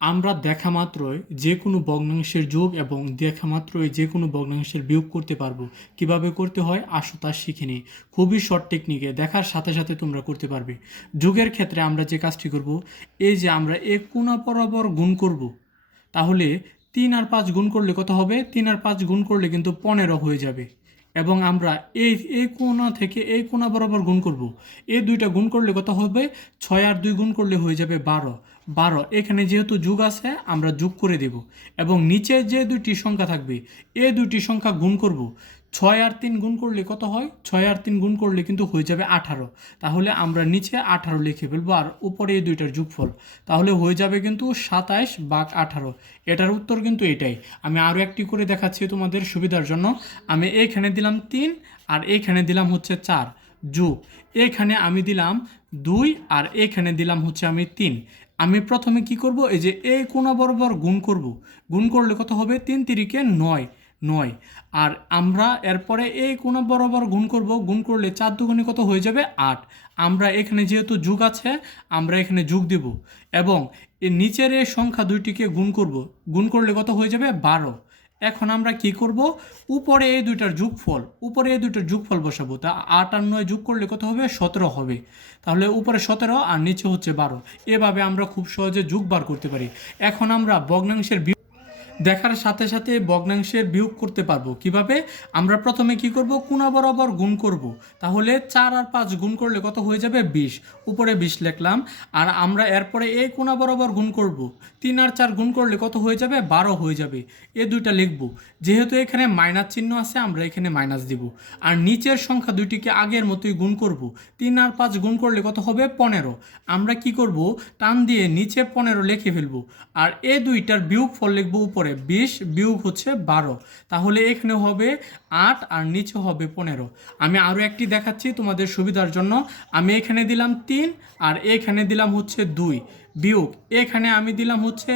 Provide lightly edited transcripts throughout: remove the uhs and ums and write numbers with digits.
আমরা দেখা মাত্রই যে কোনো ভগ্নাংশের যোগ এবং দেখা মাত্রই যে কোনো ভগ্নাংশের বিয়োগ করতে পারবো। কিভাবে করতে হয় আসো তা শিখে নিই। খুবই শর্ট টেকনিকে দেখার সাথে সাথে তোমরা করতে পারবে। যোগের ক্ষেত্রে আমরা যে কাজটি করব, এই যে আমরা এক কোণা বরাবর গুণ করব, তাহলে 3 আর 5 গুণ করলে কত হবে? 3 আর 5 গুণ করলে কিন্তু 15 হয়ে যাবে। এবং আমরা এই এই কোণা থেকে এই কোণা বরাবর গুণ করব। এই দুইটা গুণ করলে কত হবে? 6 আর 2 গুণ করলে হয়ে যাবে 12। 12 এখানে যেহেতু যোগ আছে আমরা যোগ করে দেব। এবং নিচে যে দুইটি সংখ্যা থাকবে এই দুইটি সংখ্যা গুণ করব। 6 আর 3 গুণ করলে কত হয়? 6 আর 3 গুণ করলে কিন্তু হয়ে যাবে 18। তাহলে আমরা নিচে 18 লিখে ফেলবো আর উপরে এই দুইটার যোগফল। তাহলে হয়ে যাবে কিন্তু 27/18। এটার উত্তর কিন্তু এটাই। আমি আরও একটি করে দেখাচ্ছি তোমাদের সুবিধার জন্য। আমি এইখানে দিলাম 3 আর এইখানে দিলাম হচ্ছে 4 যোগ এখানে আমি দিলাম 2 আর এইখানে দিলাম হচ্ছে আমি 3। আমি প্রথমে কি করব? এই যে এই কোণা বরাবর গুণ করব। গুণ করলে কত হবে? 3 তিরিকে 9, 9। আর আমরা এরপরে এই কোণা বরাবর গুণ করব। গুণ করলে 4 দুগুণে কত হয়ে যাবে? 8। আমরা এখানে যেহেতু যোগ আছে আমরা এখানে যোগ দেব এবং এর নিচের এই সংখ্যা দুইটিকে গুণ করব। গুণ করলে কত হয়ে যাবে? 12। এখন আমরা কি করব? উপরে এই দুইটার যোগফল বসাবো। তা 8 আর 9 যোগ করলে কত হবে? 17 হবে। তাহলে উপরে 17 আর নিচে হচ্ছে 12। এভাবে আমরা খুব সহজে যোগ বার করতে পারি। এখন আমরা ভগ্নাংশের দেখার সাথে সাথে ভগ্নাংশের বিয়োগ করতে পারবো। কিভাবে? আমরা প্রথমে কি করব? কোণা বরাবর গুণ করব। তাহলে 4 আর 5 গুণ করলে কত হয়ে যাবে? 20। উপরে 20 লিখলাম। আর আমরা এরপরে এই কোণা বরাবর গুণ করব। 3 আর 4 গুণ করলে কত হয়ে যাবে? 12 হয়ে যাবে। এ দুইটা লিখব। যেহেতু এখানে মাইনাস চিহ্ন আছে আমরা এখানে মাইনাস দিব। আর নিচের সংখ্যা দুইটিকে আগের মতোই গুণ করব। 3 আর 5 গুণ করলে কত হবে? 15। আমরা কি করব? টান দিয়ে নিচে 15 লিখে ফেলবো। আর এই দুইটার বিয়োগ ফল লিখবো উপরে। 20 বিয়োগ হচ্ছে 12। তাহলে এখানে হবে 8 আর নিচে হবে 15। আমি আরও একটি দেখাচ্ছি তোমাদের সুবিধার জন্য। আমি এখানে দিলাম 3 আর এখানে দিলাম হচ্ছে 2 বিয়োগ এখানে আমি দিলাম হচ্ছে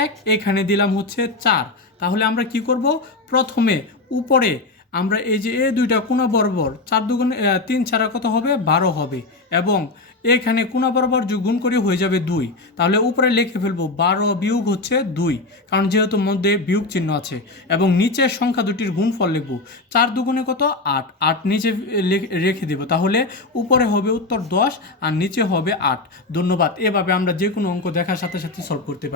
1, এখানে দিলাম হচ্ছে 4। তাহলে আমরা কি করব? প্রথমে উপরে আমরা এই যে এই দুইটা কোণা বরাবর 4 দুগুণে 3 ছাড়া কত হবে? 12 হবে। এবং এখানে কোণা বরাবর গুণ করে হয়ে যাবে 2। তাহলে উপরে লিখে ফেলবো 12 বিয়োগ হচ্ছে 2, কারণ যেহেতু মধ্যে বিয়োগ চিহ্ন আছে। এবং নিচের সংখ্যা দুটির গুণফল লিখবো। 4 দুগুণে কত? 8। 8 নিচে রেখে দেব। তাহলে উপরে হবে উত্তর 10 আর নিচে হবে 8। ধন্যবাদ। এভাবে আমরা যে কোনো অঙ্ক দেখার সাথে সাথে সলভ করতে পারি।